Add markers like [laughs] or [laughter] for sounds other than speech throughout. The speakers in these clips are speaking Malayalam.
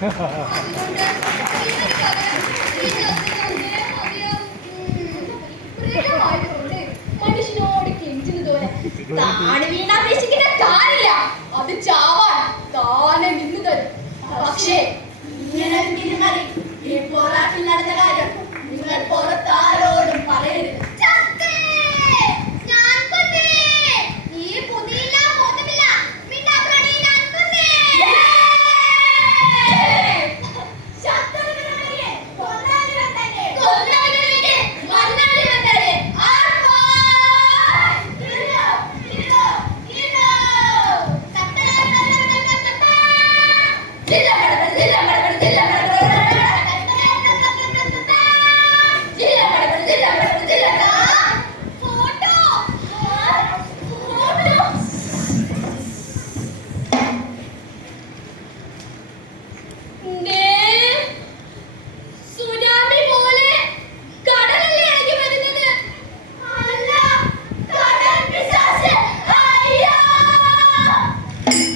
അത് [laughs] ചാവാൻ പക്ഷേ ഇങ്ങനെ തിരുമറി ഈ പോരാട്ടില്ലാതെ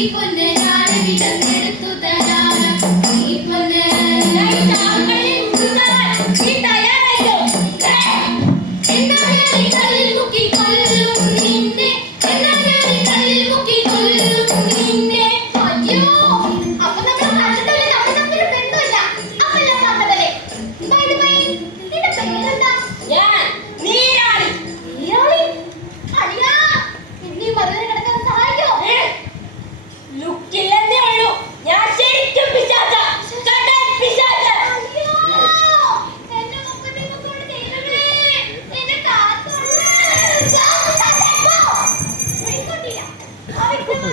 people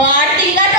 Oh, I think.